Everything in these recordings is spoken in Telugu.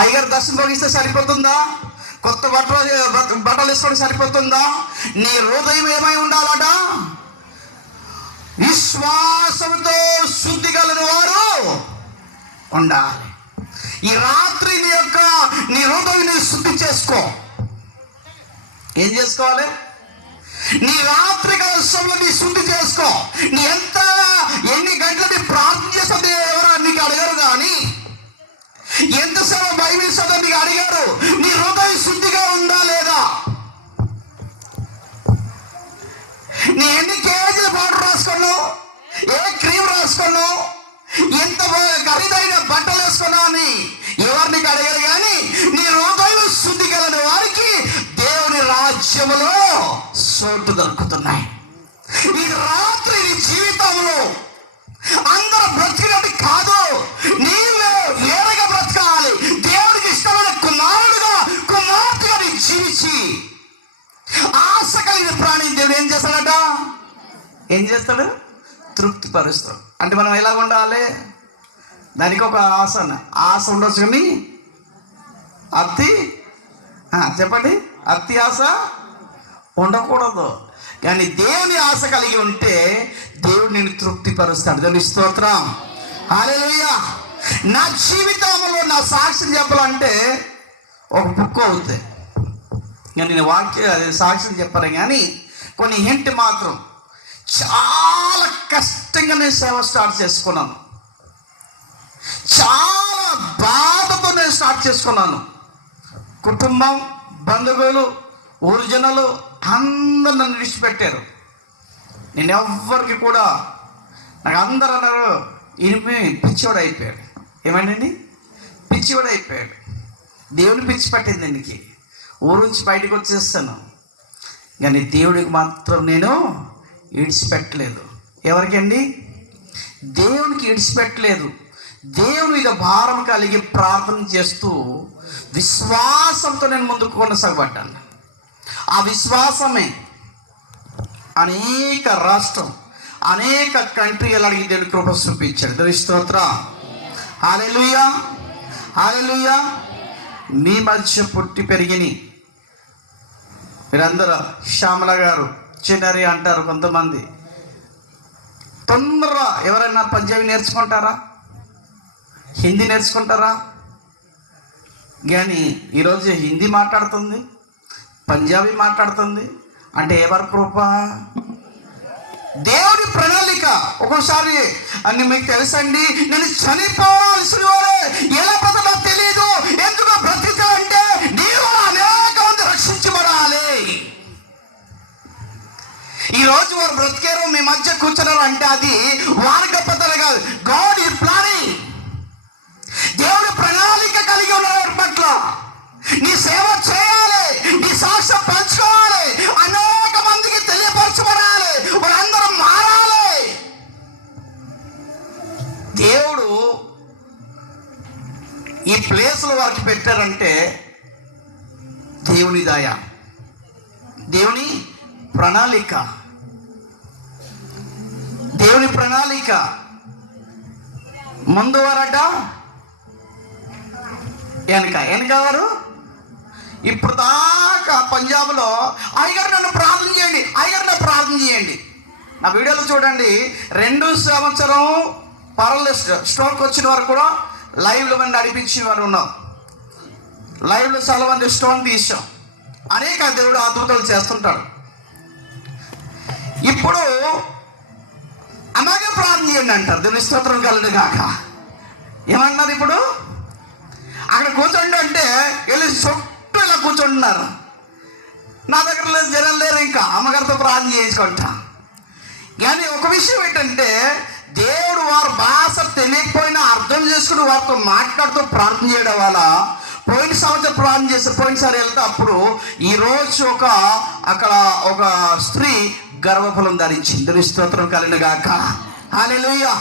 అయ్యగారు దర్శనం భోగిస్తే సరిపోతుందా? కొత్త బట్టలు వేసుకొని సరిపోతుందా? నీ హృదయం ఏమై ఉండాలట? విశ్వాసంతో శుద్ధి కలిగిన వారు ఉండాలి. ఈ రాత్రి నీ హృదయాన్ని శుద్ధి చేసుకో. ఏం చేసుకోవాలి? నీ రాత్రి కాలంలో నీ శుద్ధి చేసుకో. నీ ఎన్ని గంటలు ప్రార్థన చేస్తుంది ఎవరో నీకు అడగరు, కానీ ఎంతసేపు బైబిల్ చదువు నీకు అడిగారు. నీ హృదయం శుద్ధిగా ఉందా లేదా? నీ ఎన్ని కేజీల పౌడర్ రాసుకున్నావు, ఏ క్రీమ్ రాసుకున్నావు, ఎంత ఖరీదైన బట్టలు వేసుకున్నావు అని ఎవరు నీకు అడగరు, కానీ నీ హృదయం శుద్ధి కలిగిన వారికి దేవుని రాజ్యములో చోటు దొరుకుతున్నాయి. ఈ రాత్రి నీ జీవితంలో అందరూ బ్రతికినట్టు కాదు, నీవే వేరేగా బ్రతకాలి. దేవుడికి ఇష్టమైన కుమార్తెగా నీ జీవించి ఆశ కలిగిన ప్రాణి దేవుడు ఏం చేస్తాడట? ఏం చేస్తాడు? తృప్తిపరుస్తాడు. అంటే మనం ఎలా ఉండాలి? దానికి ఒక ఆశ ఉండొచ్చు, కానీ చెప్పండి, అతి ఆశ ఉండకూడదు. కానీ దేవుని ఆశ కలిగి ఉంటే దేవుడు నిన్ను తృప్తిపరుస్తాడు. దేవుని స్తోత్రం, హల్లెలూయా. నా జీవితంలో నా సాక్ష్యం చెప్పాలంటే ఒక బుక్ అవుతాయి. ఇంకా నేను సాక్ష్యం చెప్పాను, కానీ కొన్ని హింట్ మాత్రం. చాలా కష్టంగా నేను సేవ స్టార్ట్ చేసుకున్నాను. చాలా బాధతో నేను స్టార్ట్ చేసుకున్నాను. కుటుంబం, బంధువులు, ఊరు జనులు అందరు నన్ను విడిచిపెట్టారు. నేను ఎవ్వరికి కూడా, నాకు అందరూ అన్నారు ఈయన పిచ్చివాడు అయిపోయాడు. ఏమండి? పిచ్చివాడు అయిపోయాడు. దేవుని పిచ్చి పట్టింది దీనికి. ఊరు నుంచి బయటకు వచ్చేస్తాను, కానీ దేవుడికి మాత్రం నేను విడిచిపెట్టలేదు. ఎవరికండి? దేవునికి విడిచిపెట్టలేదు. దేవుని మీద భారం కలిగి ప్రార్థన చేస్తూ విశ్వాసంతో నేను ముందుకు కొనసాగబడ్డాను. ఆ విశ్వాసమే అనేక రాష్ట్రం, అనేక కంట్రీలకి దేవుని కృప చూపించాడు. దేవుని స్తోత్రం, హల్లెలూయా, హల్లెలూయా. మీ మధ్య పుట్టి పెరిగిని మీరందరూ శ్యామల గారు, చిన్నరి అంటారు కొంతమంది. తొందరగా ఎవరైనా పంజాబీ నేర్చుకుంటారా? హిందీ నేర్చుకుంటారా? కానీ ఈరోజు హిందీ మాట్లాడుతుంది, పంజాబీ మాట్లాడుతుంది. అంటే ఎవరి కృప? దేవుడి ప్రణాళిక. ఒక్కోసారి అన్ని మీకు తెలుసండి, నేను చనిపోవాల్సిన వారే ఎలా బ్రతకో తెలియదు, ఎందుకు బ్రతికాలంటే నీవు అనేక మంది రక్షించబడాలి. ఈరోజు వారు బ్రతికారు, మీ మధ్య కూర్చున్నారు అంటే అది వారి గొప్పతనం కాదు. God is planning. దేవుడి ప్రణాళిక కలిగి ఉన్నవారి పట్ల నీ సేవ చేయాలి, నీ సాక్ష్యం పంచుకోవాలి, అనేక మందికి తెలియపరచబడాలి, వారందరూ మారాలి. దేవుడు ఈ ప్లేస్లో వారికి పెట్టారంటే దేవుని దయ, దేవుని ప్రణాళిక. దేవుని ప్రణాళిక. ముందు వారట, వెనకవారు. ఇప్పుడు దాకా పంజాబ్లో అయ్యగారు నన్ను ప్రార్థన చేయండి, అయ్యగారు నన్ను ప్రార్థన చేయండి. నా వీడియోలో చూడండి, 2 సంవత్సరం పారలైజ్ స్ట్రోక్ వచ్చిన వారు కూడా లైవ్లో మంది నడిపించిన వారు ఉన్నాం. లైవ్లో చాలా మంది స్టోన్ తీసాం. అనేక దేవుడు అద్భుతాలు చేస్తుంటాడు. ఇప్పుడు అలాగే ప్రార్థన చేయండి అంటారు. దేవుని స్తోత్రం కలదు కాక. ఏమన్నారు? ఇప్పుడు అక్కడ కూర్చోండి అంటే వెళ్ళి చుట్టూ ఇలా కూర్చుంటున్నారు. నా దగ్గర లేదు, జనం లేరు, ఇంకా అమ్మగారితో ప్రార్థన చేసుకుంటా. కానీ ఒక విషయం ఏంటంటే, దేవుడు వారి భాష తెలియకపోయినా అర్థం చేసుకుని వారితో మాట్లాడుతూ ప్రార్థన చేయడం వల్ల పోయిన సంవత్సరం ప్రార్థన చేస్తే పోయినసారి వెళ్తే అప్పుడు ఈరోజు అక్కడ ఒక స్త్రీ గర్భఫలం ధరించింది. దేవుని స్తోత్రం కలిగిన గాక. హల్లెలూయా.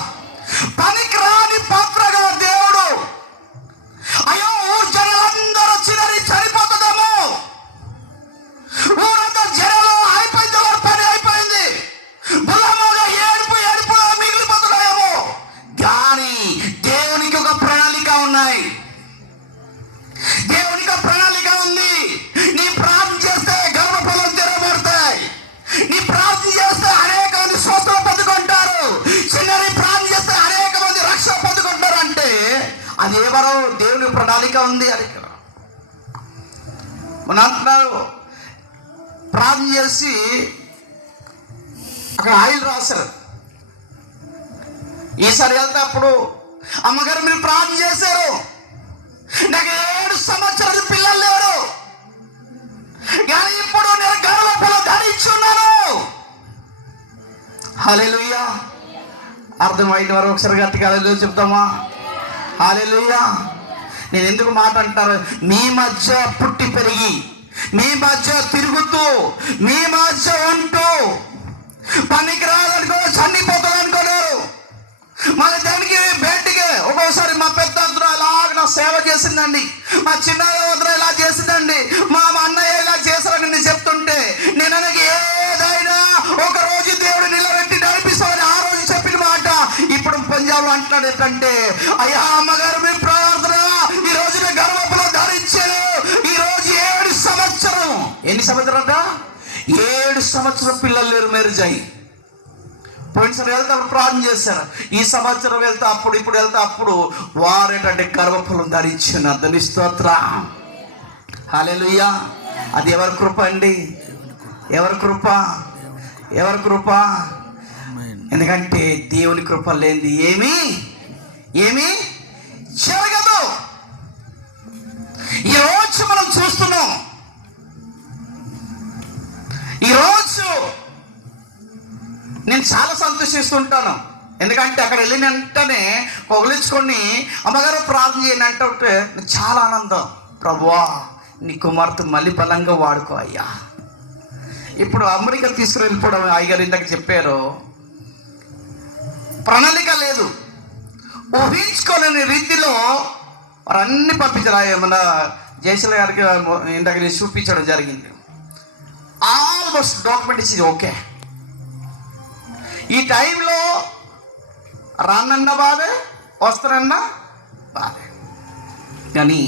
పనికిరాని పాత్రగా దేవుడు, అయ్యో ఊరు జనాలందరూ చనిపోతుందేమో, ఊరంతా జనాలు అయిపోయింది, వారి పని అయిపోయింది, బుల్లమ్మగా ఏడుపు మిగిలిపోతున్నాయేమో. కానీ దేవునికి ఒక ప్రణాళిక ఉన్నాయి. ఎవరో దేవుని ప్రణాళిక ఉంది అని మన అంటున్నారు. ప్రార్థన చేసి అక్కడ ఆయిల్ రాశారు. ఈసారి వెళ్తే అప్పుడు అమ్మగారు మీరు ప్రార్థన చేశారు, నాకు 7 సంవత్సరాలు పిల్లలు లేరు, కానీ ఇప్పుడు నేను గర్భఫలం ధరించున్నాను. హల్లెలూయా. అర్థమైన వారు ఒకసారి గట్టిగా హల్లెలూయా చెప్తామా? హల్లెలూయా. నేను ఎందుకు మాట అంటారు, మీ మధ్య పుట్టి పెరిగి, మీ మధ్య తిరుగుతూ, మీ మధ్య ఉంటూ పనికి రాదనుకో, చనిపోతుంది అనుకున్నారు. మళ్ళీ దానికి బయటికి ఒక్కోసారి మా పెద్ద అద్దరు అలాగ నా సేవ చేసిందండి, మా చిన్న అద్దరు ఇలా చేసిందండి, మా అన్నయ్య ఇలా చేశారని నేను చెప్తుంటే నేను అనగా ఏదైనా ఒక రోజు దేవుడు నిలబెట్టి నడిపిస్తామని ఆ రోజు చెప్పిన మాట ఇప్పుడు పంజాబ్లో అంటున్నాడు ఏంటంటే, అయ్యా అమ్మగారు మీ ప్రార్థన ఈ రోజున గర్భఫలం ధరించారు. ఈ రోజు 7 సంవత్సరం, ఎన్ని సంవత్సరం అంట? 7 సంవత్సరం పిల్లలు లేరు మ్యారేజ్. పోయినసారి వెళ్తే అప్పుడు ప్రార్థన చేశారు, ఈ సంవత్సరం వెళ్తే అప్పుడు, ఇప్పుడు వెళ్తే అప్పుడు వారేంటంటే గర్భఫలం ధరించిన దాని స్తోత్రం. హల్లెలూయా. అది ఎవరి కృప అండి? ఎవరి కృప? ఎవరి కృప? ఎందుకంటే దేవుని కృప లేనిది ఏమీ జరగదు. ఈరోజు మనం చూస్తున్నాం, ఈరోజు నేను చాలా సంతోషిస్తుంటాను. ఎందుకంటే అక్కడ వెళ్ళిన వెంటనే పొగిలించుకొని అమ్మగారు ప్రార్థన చేయని అంటే నాకు చాలా ఆనందం. ప్రభువా నీ కుమార్తె మళ్ళీ బలంగా వాడుకో అయ్యా. ఇప్పుడు అమెరికా తీసుకుని వెళ్ళిపోవడం అయ్యగారు ఇందాక చెప్పారు, ప్రణాళిక లేదు, ఊహించుకోలేని రీతిలో వారు అన్ని పంపించారు. మన జయశీల గారికి ఇందాక చూపించడం జరిగింది. ఆల్మోస్ట్ డాక్యుమెంట్ ఇచ్చింది ఓకే. ఈ టైంలో రానన్న బాధే, వస్తారన్న బాధే. కానీ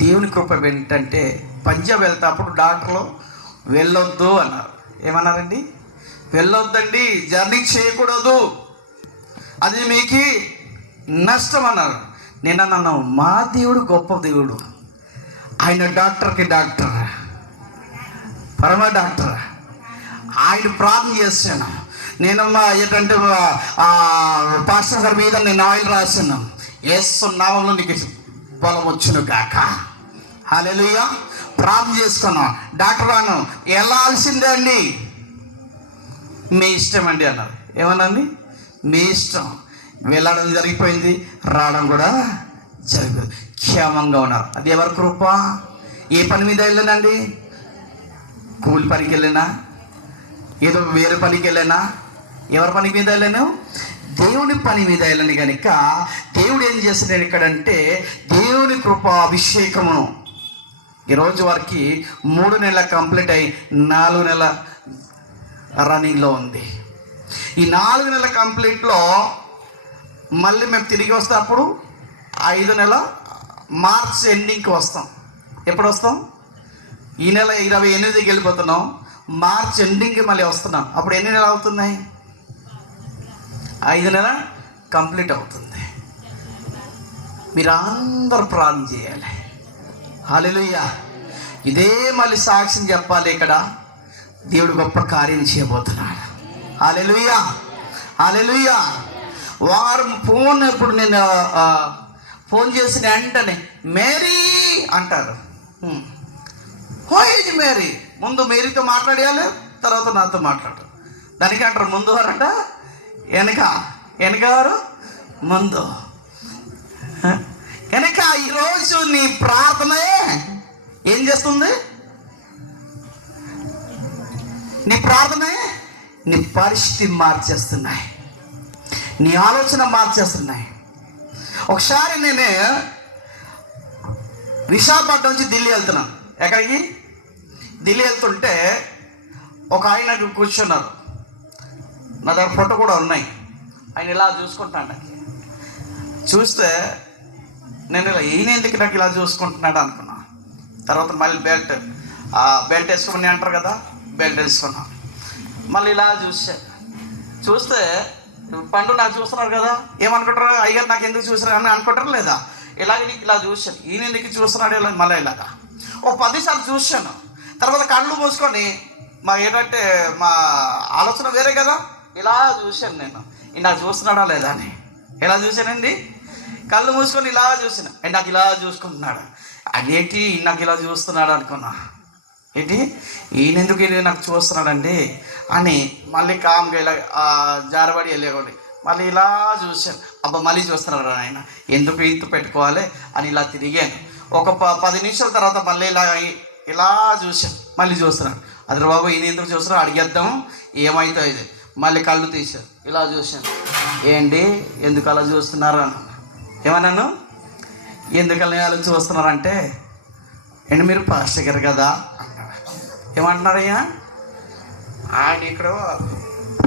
దేవుని కృప ఏంటంటే పంజాబ్ వెళ్తే అప్పుడు డాక్టర్లు వెళ్ళొద్దు అన్నారు. ఏమన్నారండి? వెళ్ళొద్దండి, జర్నీ చేయకూడదు, అది మీకు నష్టం అన్నారు. నేను అన్నాను, మా దేవుడు గొప్ప దేవుడు, ఆయన డాక్టర్కి డాక్టర్, పరమ డాక్టర్. ఆయన ప్రార్థన చేస్తాను. నేను ఏంటంటే పాస్టర్ గారి మీద నేను ఆయిల్ రాశాను, యేసు నామములో నీకు బలం వచ్చును గాక. హల్లెలూయా. ప్రార్థన చేసుకున్నాం. డాక్టర్ అను వెళ్ళాల్సిందే అండి, మీ ఇష్టం అండి అన్నారు. ఏమనండి? మీ ఇష్టం. వెళ్ళడం జరిగిపోయింది, రావడం కూడా జరిగింది. క్షేమంగా ఉన్నారు. అది ఎవరి కృప? ఏ పని మీద వెళ్ళానండి? కూలి పనికి వెళ్ళినా, ఏదో వేరే పనికి వెళ్ళినా, ఎవరి పని మీద వెళ్ళాను? దేవుని పని మీద వెళ్ళాను. కనుక దేవుడు ఏం చేస్తున్నాడు ఇక్కడంటే దేవుని కృప అభిషేకమును ఈరోజు వారికి 3 నెలల కంప్లీట్ అయ్యి 4 నెలల రన్నింగ్లో ఉంది. ఈ 4 నెలల కంప్లీట్లో మళ్ళీ మేము తిరిగి వస్తే అప్పుడు 5 నెల మార్చ్ ఎండింగ్కి వస్తాం. ఎప్పుడు వస్తాం? ఈ నెల 28కి వెళ్ళిపోతున్నాం, మార్చ్ ఎండింగ్కి మళ్ళీ వస్తున్నాం. అప్పుడు ఎన్ని నెలలు అవుతున్నాయి? 5 నెలల కంప్లీట్ అవుతుంది. మీరు అందరూ ప్రార్థన చేయాలి. హల్లెలూయా. ఇదే మళ్ళీ సాక్ష్యం చెప్పాలి. ఇక్కడ దేవుడు గొప్ప కార్యం చేయబోతున్నాడు. హల్లెలూయా. హల్లెలూయా. వారు ఫోన్ ఎప్పుడు నేను ఫోన్ చేసిన వెంటనే మేరీ అంటారు. హోయేజ్ మేరీ. ముందు మేరీతో మాట్లాడేయాలి, తర్వాత నాతో మాట్లాడు. దానికి అంటారు ముందు వారంట, వెనకారు ముందు. కనుక ఈరోజు నీ ప్రార్థనే ఏం చేస్తుంది? నీ ప్రార్థనే నీ పరిస్థితి మార్చేస్తున్నాయి, నీ ఆలోచన మార్చేస్తున్నాయి. ఒకసారి నేను విశాఖపట్నం నుంచి ఢిల్లీ వెళ్తున్నాను. ఎక్కడికి? ఢిల్లీ వెళ్తుంటే ఒక ఆయన కూర్చున్నారు, నా దగ్గర ఫోటో కూడా ఉన్నాయి. ఆయన ఇలా చూసుకుంటాను. చూస్తే నేను ఇలా ఈయన ఎందుకు నాకు ఇలా చూసుకుంటున్నాడు అనుకున్నా. తర్వాత మళ్ళీ బెల్ట్ వేసుకోమని అంటారు కదా, బెల్ట్ వేసుకున్నా. మళ్ళీ ఇలా చూస్తే పండు నాకు చూస్తున్నారు కదా, ఏమనుకుంటారు? అయ్యారు నాకు ఎందుకు చూసారు అని అనుకుంటారు లేదా? ఇలా చూశాను. ఈయన ఎందుకు చూస్తున్నాడు ఇలా మళ్ళీ ఇలాగా ఓ 10 సార్లు చూశాను. తర్వాత కళ్ళు మూసుకొని ఏంటంటే మా ఆలోచన వేరే కదా, ఇలా చూశాను నేను నాకు చూస్తున్నాడా లేదా అని. ఎలా చూశానండి? కళ్ళు మూసుకొని ఇలా చూసాను. నాకు ఇలా చూసుకుంటున్నాడు. అదేంటి నాకు ఇలా చూస్తున్నాడు అనుకున్నా. ఏంటి ఈయనెందుకు ఇది నాకు చూస్తున్నాడండి అని మళ్ళీ కామ్గా ఇలా జారబడి వెళ్ళేవాడి. మళ్ళీ ఇలా చూశాను. అబ్బా మళ్ళీ చూస్తున్నాడు ఆయన, ఎందుకు ఇంత పెట్టుకోవాలి అని ఇలా తిరిగాను. ఒక 10 నిమిషాల తర్వాత మళ్ళీ ఇలా చూశాను. మళ్ళీ చూస్తున్నాడు. అదే బాబు ఈయన ఎందుకు చూస్తున్నాడు అడిగేద్దాం ఏమైతే ఇది. మళ్ళీ కళ్ళు తీశాను. ఇలా చూశాను. ఏంటి ఎందుకు అలా చూస్తున్నారు అన్న. ఏమన్నాను? ఎందుకలా అలా చూస్తున్నారంటే ఏంటి మీరు పాస్టర్ గారు కదా అన్నాడు. ఏమంటున్నారయ్యా? ఆయన ఇక్కడ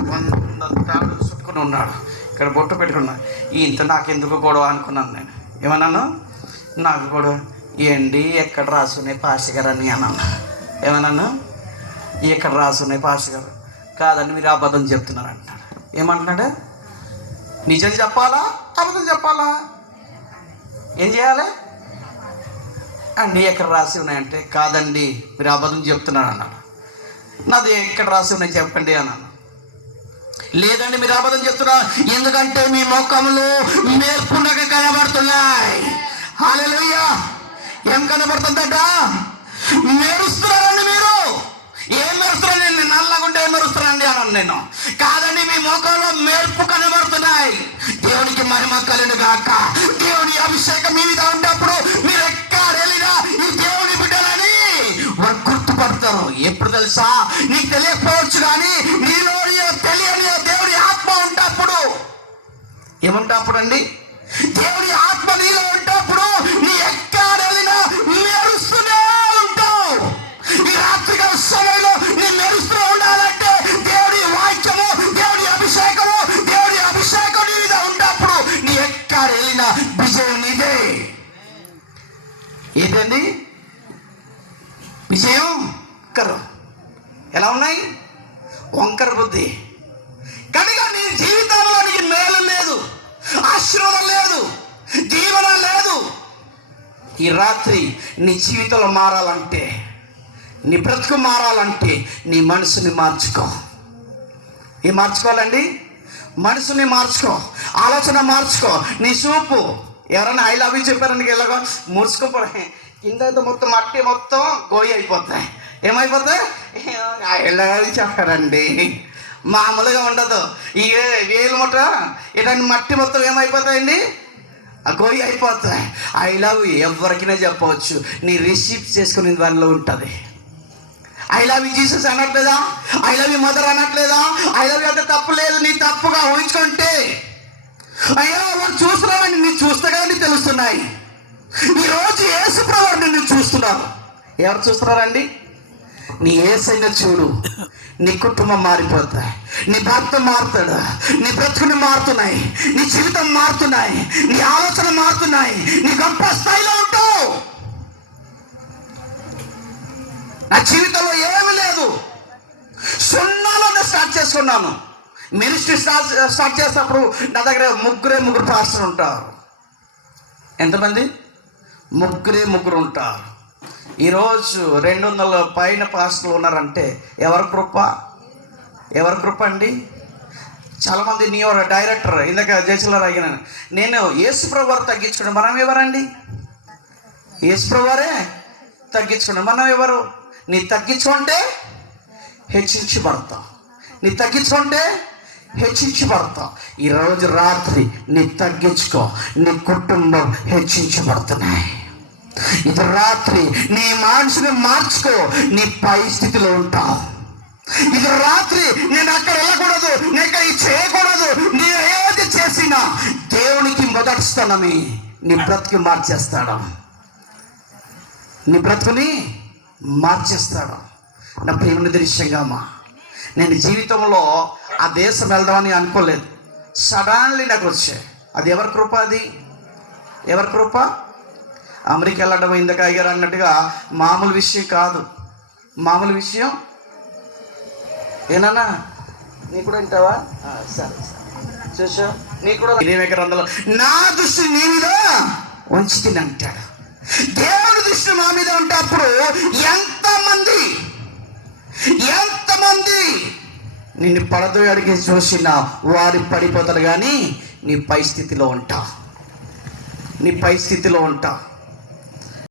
100 తాళ్ళు చుట్టుకుని ఉన్నాడు, ఇక్కడ బొట్టు పెట్టుకున్నాడు. ఇంత నాకెందుకు గొడవ అనుకున్నాను నేను. ఏమన్నాను? నాకు గొడవ ఏంటి ఎక్కడ రాసున్నాయి పాస్టర్ గారు అని అన్నాను. ఏమన్నాను? ఎక్కడ రాసున్నాయి పాస్టర్ గారు కాదండి మీరు అబద్ధం చెప్తున్నారు అంటున్నాడు. ఏమంటున్నాడు? నిజం చెప్పాలా అబద్ధం చెప్పాలా? ఏం చేయాలి అండి? ఎక్కడ రాసి ఉన్నాయంటే కాదండి మీరు అబద్ధం చెప్తున్నారు అన్నాడు. నాది ఎక్కడ రాసి ఉన్నాయి చెప్పండి అన్నాను. లేదండి మీరు అబద్ధం చెప్తున్నారు, ఎందుకంటే మీ ముఖములు మేల్పుండగా కనబడుతున్నాయి. హల్లెలూయా! ఏం కనబడుతుందట? మెరుస్తున్నారండి మీరు. ఏం మెరుస్తున్నారండి? నేను నల్లగుంటే ఏం మెరుస్తున్నారండి అన్నాను నేను. కాదండి మీ ముఖంలో మెరుపు కనబడుతున్నాయి. దేవునికి మహిమ కలుగును గాక. దేవుని అభిషేకం మీ మీద ఉన్నప్పుడు మీరు ఎక్కడ వెళ్ళినా ఈ దేవుని బిడ్డలని వారు గుర్తుపడతారు. ఎప్పుడు తెలుసా? నీకు తెలియకపోవచ్చు కానీ నీలో తెలియని దేవుడి ఆత్మ ఉంటప్పుడు. ఏముంటప్పుడు అండి? దేవుడి ఆత్మ నీలో ఉంటప్పుడు నీ ఎక్కడ వెళ్ళినా మెరుస్తూనే ఉంటావు. ఈ రాత్రికాల సమయంలో నీ మెరుస్తూ ఉండాలంటే దేవుడి వాక్యము, దేవుడి అభిషేకము నీ మీద ఉన్నప్పుడు నీ ఎక్కడ వెళ్ళినా విజయం నీదే. ఏదండి విజయం? ఎలా ఉన్నాయి? వంకర బుద్ధి. కనుక నీ జీవితంలో నీకు మేలు లేదు, ఆశీర్వాదం లేదు, దీవెన లేదు. ఈ రాత్రి నీ జీవితంలో మారాలంటే, నీ బ్రతుకు మారాలంటే నీ మనసుని మార్చుకో. ఏం మార్చుకోవాలండి? మనసుని మార్చుకో, ఆలోచన మార్చుకో, నీ చూపు. ఎవరైనా ఐ లవ్ యూ చెప్పారని ఇలాగో ముడుచుకోపోయి కింద అయితే మొత్తం మట్టి మొత్తం గోయి అయిపోతాయి. ఏమైపోతాయి? ఎలాగ చెప్పారండి, మామూలుగా ఉండదు. ఈ వేలు ముట్ట ఇలాంటి మట్టి మొత్తం ఏమైపోతాయండి? గోయి అయిపోతాయి. ఐ లవ్ యూ ఎవరికైనా చెప్పవచ్చు, నీ రిసీవ్ చేసుకునే దానిలో ఉంటుంది. ఐ లవ్ యూ జీసస్ అనట్లేదా? ఐ లవ్ యూ మదర్ అనట్లేదా? ఐ లవ్ యూ అంటే తప్పు లేదు, నీ తప్పుగా ఊహించుకుంటే. అయ్యా వాడు చూస్తున్నామని నీ చూస్తే కదా నీ తెలుస్తున్నాయి. ఈరోజు యేసుప్రభువు నిన్ను చూస్తున్నారు. ఎవరు చూస్తున్నారండి? నీ యేసయ్యను చూడు, నీ కుటుంబం మారిపోతాయి, నీ భర్త మారుతాడు, నీ బ్రతుకుని మారుతున్నాయి, నీ జీవితం మారుతున్నాయి, నీ ఆలోచన మారుతున్నాయి, నీ గొప్ప స్థాయిలో ఉంటావు. నా జీవితంలో ఏమీ లేదు, సున్నాలోనే స్టార్ట్ చేసుకున్నాను. మినిస్ట్రీ స్టార్ట్ చేసినప్పుడు నా దగ్గర ముగ్గురు పాస్టర్లు ఉంటారు. ఎంతమంది? ముగ్గురు ఉంటారు. ఈరోజు 200 పైన పాస్టర్లు ఉన్నారంటే ఎవరి కృప అండి? చాలామంది నీ డైరెక్టర్ ఇందాక జయశీల అడిగిన నేను యేసుప్రభు వారు తగ్గించుకున్నాను. మనం ఎవరండి? యేసుప్రభు వారే తగ్గించుకున్నాను. మనం ఎవరు? నీ తగ్గించుకుంటే హెచ్చించబడతావు, నీ తగ్గించుకుంటే హెచ్చించబడతావు. ఈరోజు రాత్రి నీ తగ్గించుకో, నీ కుటుంబం హెచ్చించబడుతున్నాయి. ఇది రాత్రి నీ మనసుని మార్చుకో, నీ పై స్థితిలో ఉంటావు. ఇది రాత్రి నేను అక్కడ వెళ్ళకూడదు, నేను ఇక్కడ చేయకూడదు, నేను ఏది చేసినా దేవునికి మొదటి స్థానమే నీ బ్రతుకు మార్చేస్తాడు, నీ బ్రతుకుని మార్చేస్తాడు. నా ప్రేమని దృశ్యంగా నేను జీవితంలో ఆ దేశం వెళ్దామని అనుకోలేదు. సడన్లీ నాకు వచ్చాయి. అది ఎవరి కృప? అది ఎవరి కృప? అమెరికా వెళ్ళడం ఇందాక అయ్యారు అన్నట్టుగా మామూలు విషయం కాదు. మామూలు విషయం ఏనా? నీ కూడా వింటావా? సరే చూసా, నీ కూడా 20 గ్రంథాలు నా దృష్టి నీ మీద ఉంచితిని అంటాడు. దేవుని దృష్టి మా మీద ఉంటే అప్పుడు ఎంతమంది నిన్ను పడదోయడికి చూసినా వారు పడిపోతారు, కానీ నీ పై స్థితిలో ఉంటా.